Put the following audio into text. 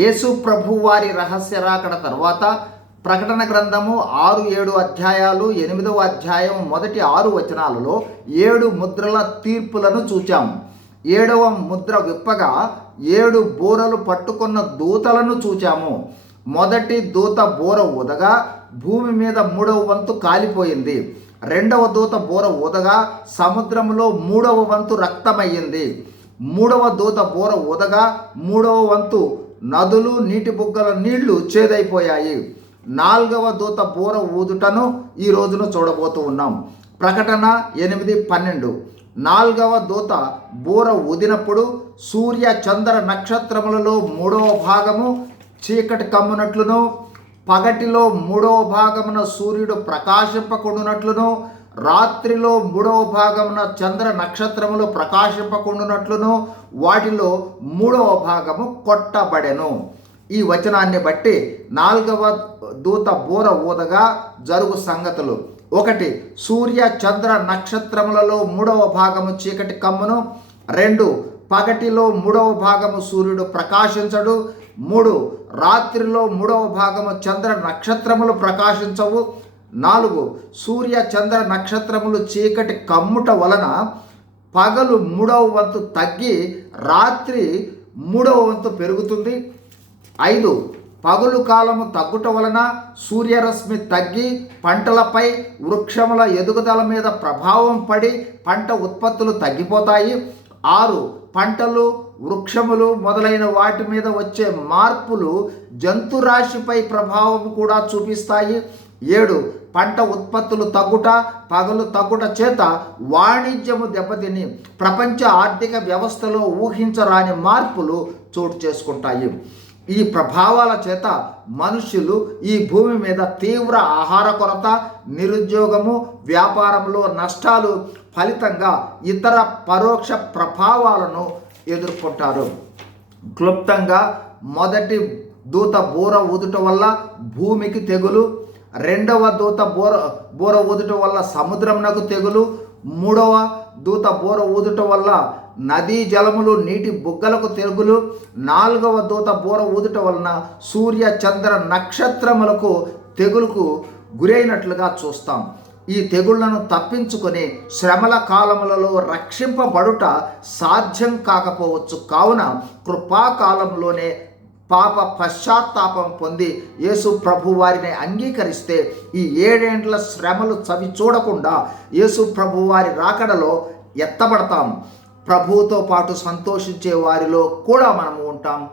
యేసు ప్రభు వారి రహస్య రాకడ తర్వాత ప్రకటన గ్రంథము ఆరు ఏడు అధ్యాయాలు ఎనిమిదవ అధ్యాయం మొదటి ఆరు వచనాలలో ఏడు ముద్రల తీర్పులను చూచాము. ఏడవ ముద్ర విప్పగా ఏడు బూరలు పట్టుకున్న దూతలను చూచాము. మొదటి దూత బూర ఊదగా భూమి మీద మూడవ వంతు కాలిపోయింది. రెండవ దూత బూర ఊదగా సముద్రంలో మూడవ వంతు రక్తమయ్యింది. మూడవ దూత బూర ఊదగా మూడవ వంతు నదులు నీటి బుగ్గల నీళ్ళు చేదైపోయాయి. నాలుగవ దూత బూర ఊదుటను ఈ రోజున చూడబోతూ ఉన్నాం. ప్రకటన ఎనిమిది పన్నెండు. నాలుగవ దూత బూర ఊదినప్పుడు సూర్య చంద్ర నక్షత్రములలో మూడవ భాగము చీకటి కమ్మునట్లును పగటిలో మూడవ భాగమున సూర్యుడు ప్రకాశింపకుండునట్లును రాత్రిలో మూడవ భాగమున చంద్ర నక్షత్రములు ప్రకాశింపకుండునట్లును వాటిలో మూడవ భాగము కొట్టబడెను. ఈ వచనాన్ని బట్టి నాలుగవ దూత బూర ఊదగా జరుగు సంగతులు. ఒకటి సూర్య చంద్ర నక్షత్రములలో మూడవ భాగము చీకటి కమ్మును. రెండు పగటిలో మూడవ భాగము సూర్యుడు ప్రకాశించడు. మూడు రాత్రిలో మూడవ భాగము చంద్ర నక్షత్రములు ప్రకాశించవు. నాలుగు సూర్య చంద్ర నక్షత్రములు చీకటి కమ్ముట వలన పగలు మూడవ వంతు తగ్గి రాత్రి మూడవ వంతు పెరుగుతుంది. ఐదు పగలు కాలము తగ్గుట వలన సూర్యరశ్మి తగ్గి పంటలపై వృక్షముల ఎదుగుదల మీద ప్రభావం పడి పంట ఉత్పత్తులు తగ్గిపోతాయి. ఆరు పంటలు వృక్షములు మొదలైన వాటి మీద వచ్చే మార్పులు జంతురాశిపై ప్రభావం కూడా చూపిస్తాయి. ఏడు పంట ఉత్పత్తులు తగ్గుట పగలు తగ్గుట చేత వాణిజ్యము దెబ్బతిని ప్రపంచ ఆర్థిక వ్యవస్థలో ఊహించరాని మార్పులు చోటు చేసుకుంటాయి. ఈ ప్రభావాల చేత మనుషులు ఈ భూమి మీద తీవ్ర ఆహార కొరత నిరుద్యోగము వ్యాపారంలో నష్టాలు ఫలితంగా ఇతర పరోక్ష ప్రభావాలను ఎదుర్కొంటారు. క్లుప్తంగా మొదటి దూత బూర ఊదుట వల్ల భూమికి తెగులు రెండవ దూత బోర బోర ఊదుట వల్ల సముద్రంనకు తెగులు. మూడవ దూత బోర ఊదుట వల్ల నదీ జలములు నీటి బుగ్గలకు తెగులు. నాలుగవ దూత బోర ఊదుట వలన సూర్య చంద్ర నక్షత్రములకు తెగులుకు గురైనట్లుగా చూస్తాం. ఈ తెగుళ్ళను తప్పించుకొని శ్రమల కాలములలో రక్షింపబడుట సాధ్యం కాకపోవచ్చు. కావున కృపాకాలంలోనే పాప పశ్చాత్తాపం పొంది యేసు ప్రభు వారిని అంగీకరిస్తే ఈ ఏడేండ్ల శ్రమలు చవి చూడకుండా యేసు ప్రభు వారి రాకడలో ఎత్తబడతాం. ప్రభువుతో పాటు సంతోషించే వారిలో కూడా మనము ఉంటాం.